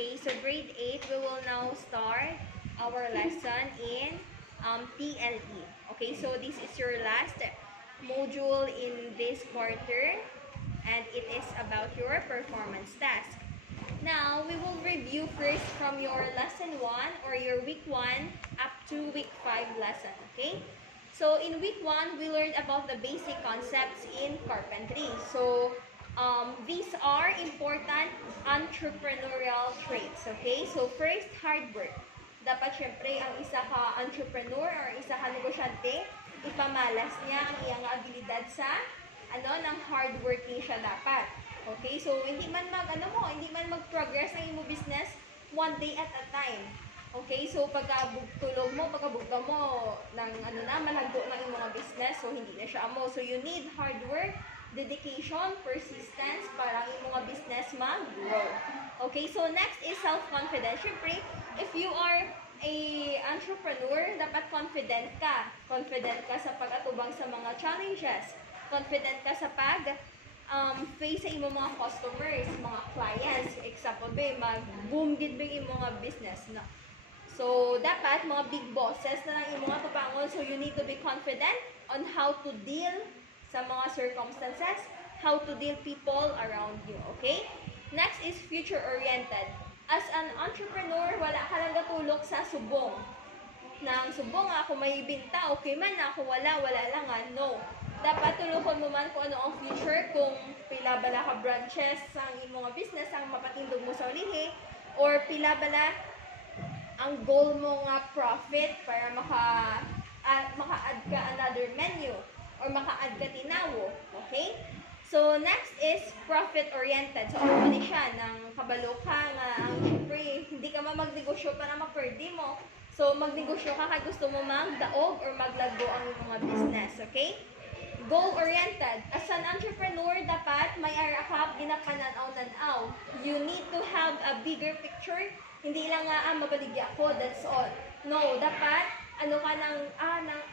Okay, so grade 8, we will now start our lesson in TLE. Okay, so this is your last module in this quarter, and it is about your performance task. Now, we will review first from your lesson 1 or your week 1 up to week 5 lesson, okay? So, in week 1, we learned about the basic concepts in carpentry. So, these are important entrepreneurial traits, okay? So, first, hard work. Dapat syempre ang isa ka entrepreneur or isa ka negosyante, ipamalas niya ang iyang abilidad sa ng hardworking siya dapat. Okay, so hindi man mag-progress ang imo business one day at a time. Okay, so pagkabugtulog mo, pagkabugta mo ng malagdo ng imo nga business, so hindi na siya amo. So you need hard work, dedication, persistence para ang imo nga business mag-grow. Okay, so next is self-confidence. Syempre, if you are a entrepreneur, dapat confident ka. Confident ka sa pag-atubang sa mga challenges. Confident ka sa face sa imo mga customers, mga clients. Example ba, mag-boom gid ba imo mga business, no? So, dapat mga big bosses na lang imo nga tubangon. So, you need to be confident on how to deal sa mga circumstances, how to deal people around you, okay? Next is future-oriented. As an entrepreneur, wala ka lang gatulok sa subong. Nang subong ako may binta, okay man, ako wala lang nga, no. Dapat tulukon mo man kung ano ang future, kung pila bala ka branches ang imong business ang mapatindog mo sa ulihi, or pila bala ang goal mo nga profit para maka-add ka another menu or maka-add ka tinawo, okay? So next is profit-oriented. So ano ni siya, nang kabalo ka nga ang syempre hindi ka magnegosyo para maperdi mo. So magnegosyo ka kay gusto mo magdaog or maglago ang mga business, okay? Goal-oriented. As an entrepreneur, dapat may arakap, ginapanaw-nanaw. You need to have a bigger picture. Hindi lang nga, mabaligya ako, that's all. No, dapat,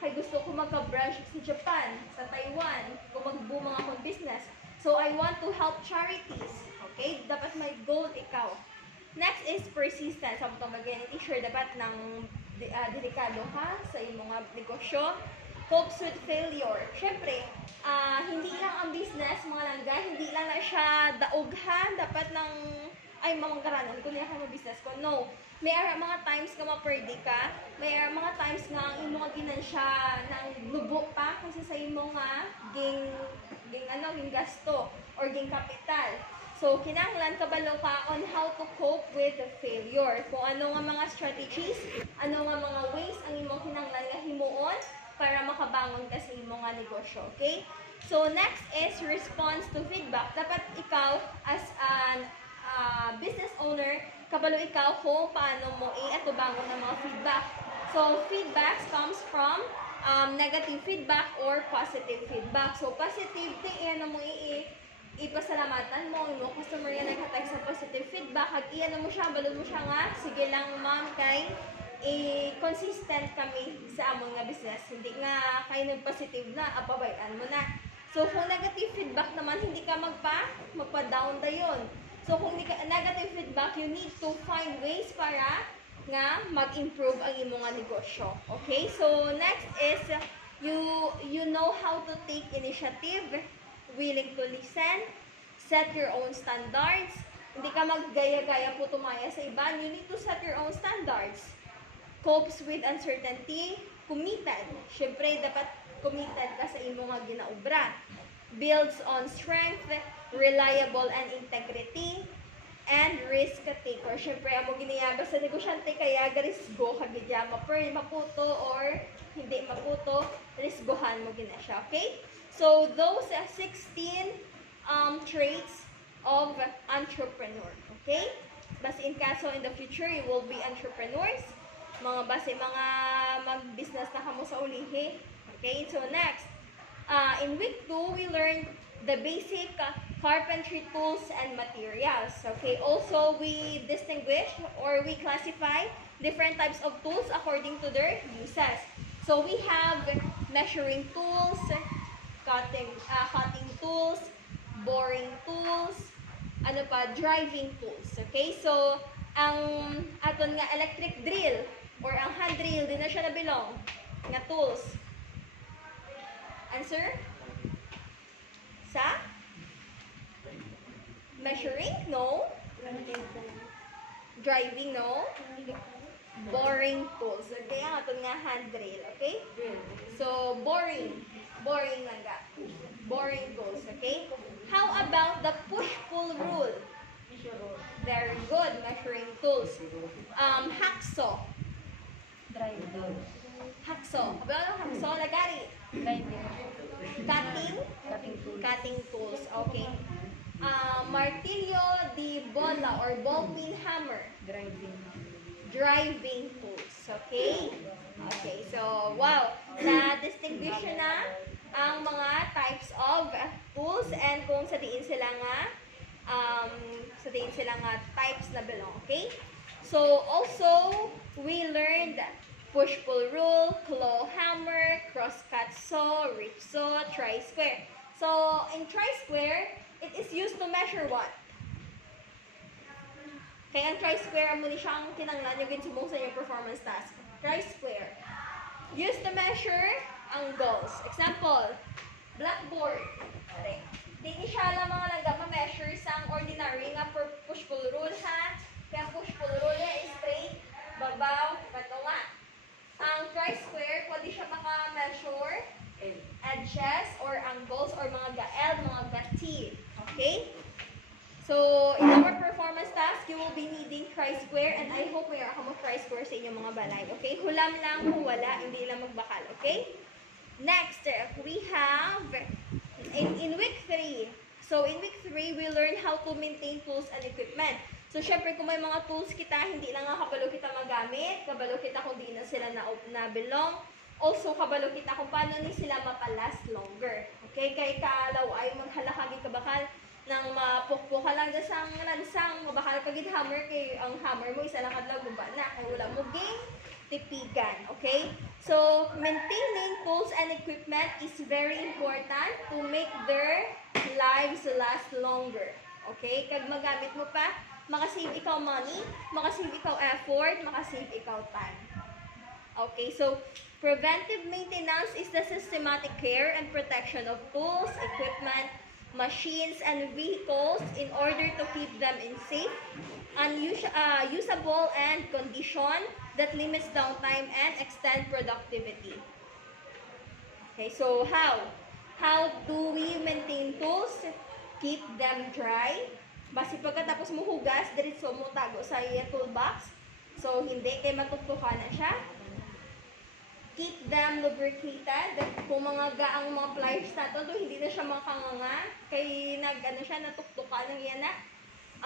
kay gusto ko magka-branch sa Japan, sa Taiwan, kung mag-boom akong business. So, I want to help charities. Okay? Dapat may goal ikaw. Next is persistence. Sa mga mag-identity, sure, dapat ng delikado ka sa iyong mga negosyo. Copes with failure. Siyempre, hindi lang ang business, mga langga, hindi lang na siya daoghan, dapat mamangkaranon kung niya ka business ko. No. May mga times ka maperdi ka, may mga times nga ang imo nga ginansya ng lubo pa kasi sa imo nga ging gasto or ging kapital. So, kinahanglan kabalo ka on how to cope with the failure. Kung ano nga mga strategies, ano nga mga ways ang imo kinahanglan nga himuon para makabangon ka sa imo nga negosyo, okay? So, next is response to feedback. Dapat ikaw, as an business owner, kabalo ikaw kung paano mo i-atubangon ng mga feedback. So, feedback comes from negative feedback or positive feedback. So, positive, mo ipasalamatan mo, yung customer yan naghatag sa positive feedback, at mo siya, balon mo siya nga, sige lang ma'am, kay consistent kami sa among nga business. Hindi nga kayo nag-positive na, apabayan mo na. So, kung negative feedback naman, hindi ka magpa-down da yun. So, kung negative feedback, you need to find ways para nga mag-improve ang imong nga negosyo. Okay? So, next is, you know how to take initiative, willing to listen, set your own standards. Hindi ka maggaya-gaya po tumaya sa iba. You need to set your own standards. Copes with uncertainty, committed. Siyempre, dapat committed ka sa imo nga ginaubra. Builds on strength, reliable and integrity, and risk taker. Siyempre, amo giniyaba sa negosyante, kaya garisgo ka gidya maputo or hindi maputo, risgohan mo gina siya. Okay? So, those 16 traits of entrepreneur. Okay? Bas in kaso in the future, you will be entrepreneurs. Mga mag-business na kamo sa ulihi. Okay, so next, in week 2, we learned the basic carpentry tools and materials. Okay, also we distinguish or we classify different types of tools according to their uses. So we have measuring tools, cutting tools, boring tools, driving tools. Okay, so ang aton nga electric drill or ang hand drill di na siya nabilong nga tools. Answer? Sa? Measuring? No. Driving? No. Boring tools. Okay, ang aton nga hand drill. Okay? So, boring. Boring lang ga. Boring tools. Okay? How about the push-pull rule? Very good. Measuring tools. Hacksaw. Driving. Hacksaw. Habang ano hacksaw? Lagari. Driving. Cutting. Cutting tools. Cutting tools. Okay. Martillo di bola or ball peen hammer. Driving. Driving tools. Okay? Okay. So, wow. Na-distinguish na ang mga types of tools and kung sa diin sila nga types na belong. Okay? So, also, we learned push-pull rule, claw hammer, cross-cut saw, rip saw, tri-square. So, in tri-square, it is used to measure what? Kaya ang tri-square, amo ni siyang kinanglan yung ginsumong sa inyong performance task. Tri-square. Used to measure angles. Example, blackboard. Okay. Di ni siya lang mga langga ma-measure sa ordinary nga per push-pull rule ha. Kaya push-pull rule is straight, babaw, katunga. Ang tri-square, pwede siya maka-measure edges or angles or mga ga-L, mga ga-T. Okay? So, in our performance task, you will be needing tri-square and I hope mayroon ka mo tri-square sa inyong mga balay. Okay? Hulam lang kung wala, hindi lang magbakal. Okay? Next, we have in week 3. So, in week 3, we learn how to maintain tools and equipment. So, syempre, kung may mga tools kita, hindi lang nga kabalo kita magamit, kabalo kita kung di na sila na belong. Also, kabalo kita kung paano ni sila mapalast longer. Okay? Kay kalaw ay maghalakagi kabakal nang mapukpo ka lang dasang lansang, mabakal pagid hammer kay ang hammer mo isa lang kadlaw guba na kay wala mo ging tipigan. Okay? So, maintaining tools and equipment is very important to make their lives last longer. Okay? Kag magamit mo pa, makasave ikaw money, makasave ikaw effort, makasave ikaw time. Okay, so preventive maintenance is the systematic care and protection of tools, equipment, machines, and vehicles in order to keep them in safe, usable, and condition that limits downtime and extend productivity. Okay, so how? How do we maintain tools? Keep them dry. Basi pagkatapos mo hugas, diretso mo tago sa toolbox. So, hindi kayo matutukan na siya. Keep them lubricated. Kung mga gaang mga pliers na to, hindi na siya makanganga. Kay natuktukan ng yan na.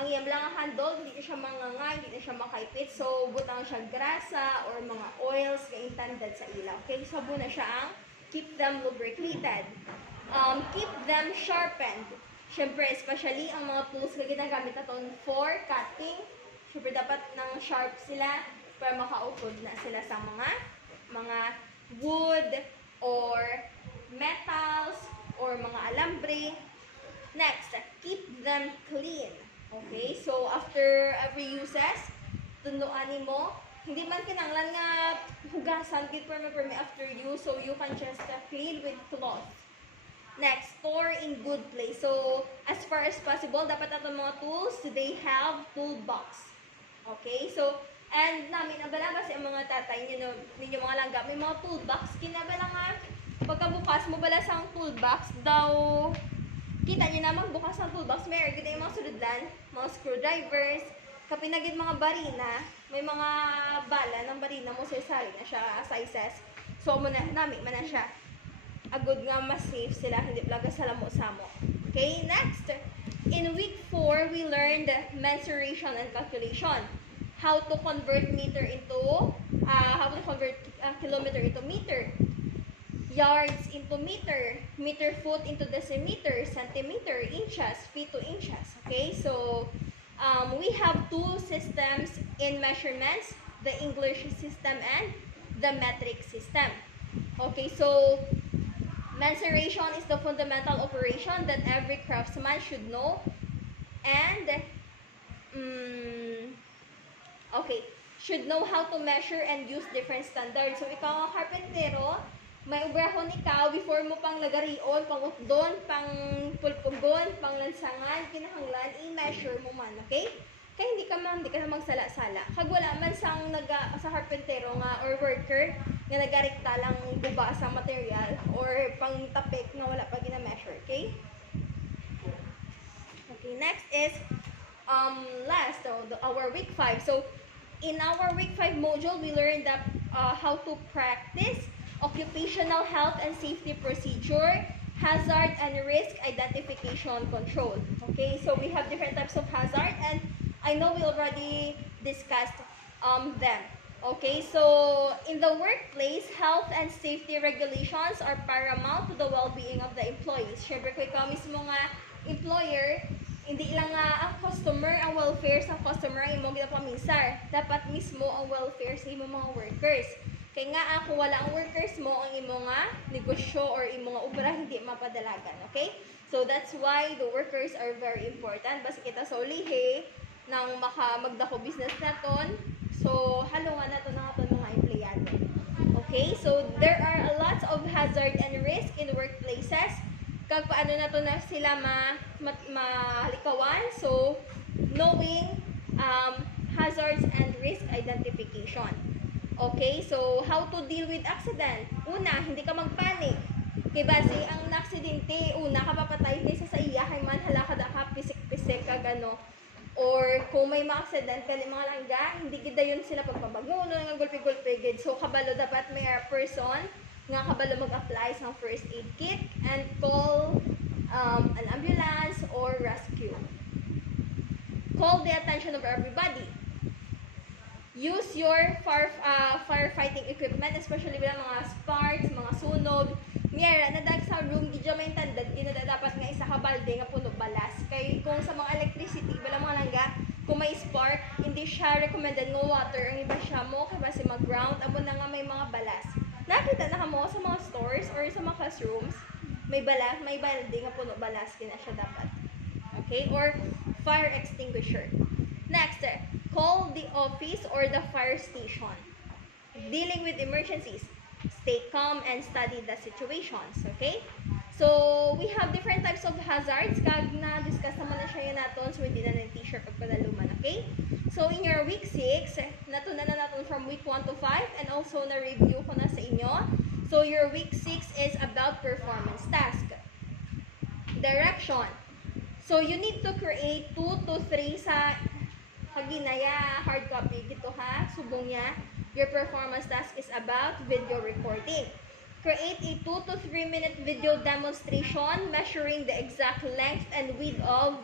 Ang iyam lang ang handle, hindi siya manganga, hindi na siya makaipit. So, butang siya grasa or mga oils na intended sa ilaw. Okay, so na siya ang keep them lubricated. Keep them sharpened. Siyempre, especially ang mga tools na ginagamit natin for cutting. Siyempre, dapat ng sharp sila para makaukod na sila sa mga wood or metals or mga alambre. Next, keep them clean. Okay, so after every uses, tunduan mo, hindi man kinanglan nga hugasan gid permi after use, so you can just clean with cloth. Next, store in good place. So, as far as possible, dapat atong mga tools, they have toolbox. Okay, so and namin abala kasi ang mga tatay ninyo mga langga may mga toolbox kinabala nga pagkabukas mo bala sa toolbox daw kita niyo naman bukas ang toolbox may gid yung mga suludlan mga screwdrivers kapinagid mga barina may mga bala ng barina mo sa sali na siya sizes so mo na nami man na siya agud nga mas safe sila hindi plaga sa lamo-samo. Okay, next in week 4 we learned mensuration and calculation. How to convert meter into kilometer into meter, yards into meter, meter foot into decimeter, centimeter, inches, feet to inches. Okay, so we have two systems in measurements, the English system and the metric system. Okay, so mensuration is the fundamental operation that every craftsman should know, and Okay, should know how to measure and use different standards. So, ikaw ang karpentero, may ubrahon ikaw before mo pang lagarion, pang utdon, pang pulpugon, pang lansangan, kinahanglan, i-measure mo man, okay? Kaya hindi ka na magsala-sala. Kag wala man sang sa karpentero nga or worker nga nagarikta lang guba sa material or pang tapik nga wala pa gina-measure, okay? Okay, next is last, so our week 5. So, in our week 5 module, we learned that how to practice occupational health and safety procedure, hazard and risk identification control. Okay, so we have different types of hazard, and I know we already discussed them. Okay, so in the workplace, health and safety regulations are paramount to the well-being of the employees. Siyempre, kung ikaw mismo nga employer, hindi lang nga ang customer, ang welfare sa customer ang imong ginapamisar. Dapat mismo ang welfare sa imong mga workers. Kaya nga, kung wala ang workers mo, ang imong nga negosyo or imong nga obra hindi mapadalagan. Okay? So, that's why the workers are very important. Basta kita sa ulihi, nang magdako business naton. So, halungan nato ng aton mga empleyado. Okay? So, there are a lot of hazard and risk in workplaces. Kag paano na to na sila malikawan. So, knowing hazards and risk identification. Okay, so how to deal with accident? Una, hindi ka magpanik. Kay base ang aksidente, una ka papatay sa iya kay man hala ka pisik-pisik ka gano. Or kung may ma-accident ka mga langga, hindi gid yun sila pagpabaguno nga gulpi-gulpi gid. So kabalo dapat may person nga kabalo mag-apply sa first aid kit and call an ambulance or rescue. Call the attention of everybody. Use your firefighting equipment, especially bilang mga sparks, mga sunog. Miyara, nadag sa room, di dyan may tandad, di na dapat nga isa ka balde nga puno balas. Kaya kung sa mga electricity, bilang mga langga, kung may spark, hindi siya recommended nga water. Ang iba siya mo, kaya basi mag-ground, abo na nga may mga balas. Nakita na ka mo sa mga stores or sa mga classrooms, may balas, may balde nga puno balas, kina siya dapat. Okay? Or fire extinguisher. Next, call the office or the fire station. Dealing with emergencies. Stay calm and study the situations. Okay? So, we have different types of hazards. Kag na-discuss naman na siya yun natin. So, hindi na ng t-shirt pag padaluman. Okay? So, in your week 6, natunan na natin from week 1 to 5. And also, na-review ko na sa inyo. So, your week 6 is about performance task. Direction. So, you need to create 2 to 3 sa ginaya, hard copy dito ha, subong niya. Your performance task is about video recording. Create a 2 to 3 minute video demonstration measuring the exact length and width of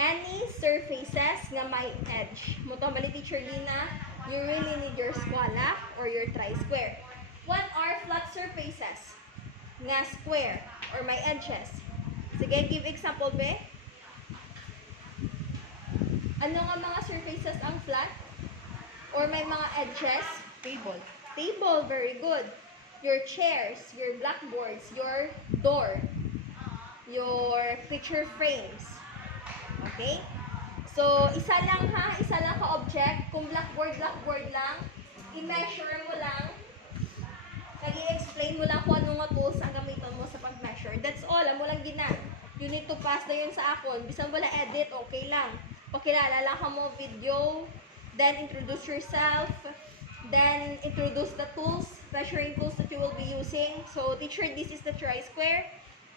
any surfaces nga may edge. Mutong teacher Lina, you really need your squala or your tri-square. What are flat surfaces? Nga square or may edges. Sige, give example be. Ano nga mga surfaces ang flat? Or may mga edges? Table. Table, very good. Your chairs, your blackboards, your door, your picture frames. Okay? So, isa lang ha, isa lang ka-object. Kung blackboard lang, i-measure mo lang. Nag-i-explain mo lang kung ano nga tools ang gamitan mo sa pag-measure. That's all, amo lang gina. You need to pass na yun sa akon. Bisan wala edit, okay lang. Pakilala ka mo video, then introduce yourself, then introduce the tools, measuring tools that you will be using. So, teacher, this is the tri-square,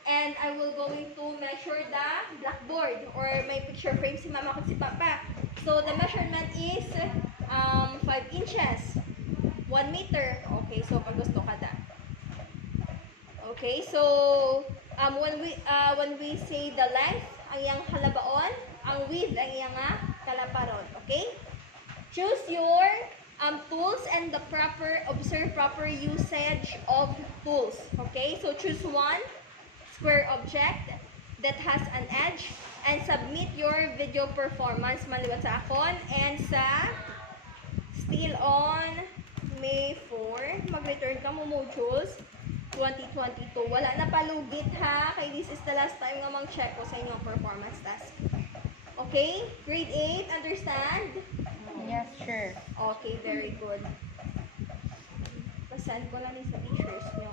and I will going to measure the blackboard, or my picture frame si mama ko si papa. So, the measurement is 5 inches, 1 meter. Okay, so pag gusto ka da. Okay, so when we say the length, ang iyang halabaon, ang width, ang iyang kalaparon. Okay? Choose your tools and the observe proper usage of tools. Okay? So, choose one square object that has an edge and submit your video performance maliwat sa akon and sa still on May 4. Mag-return ka mo modules 2022. Wala na palugit ha. Kay this is the last time nga mang-check ko sa inyong performance task. Okay? Grade 8, understand? Yes, sure. Okay, very good. Pasend ko na ni sa teachers nyo.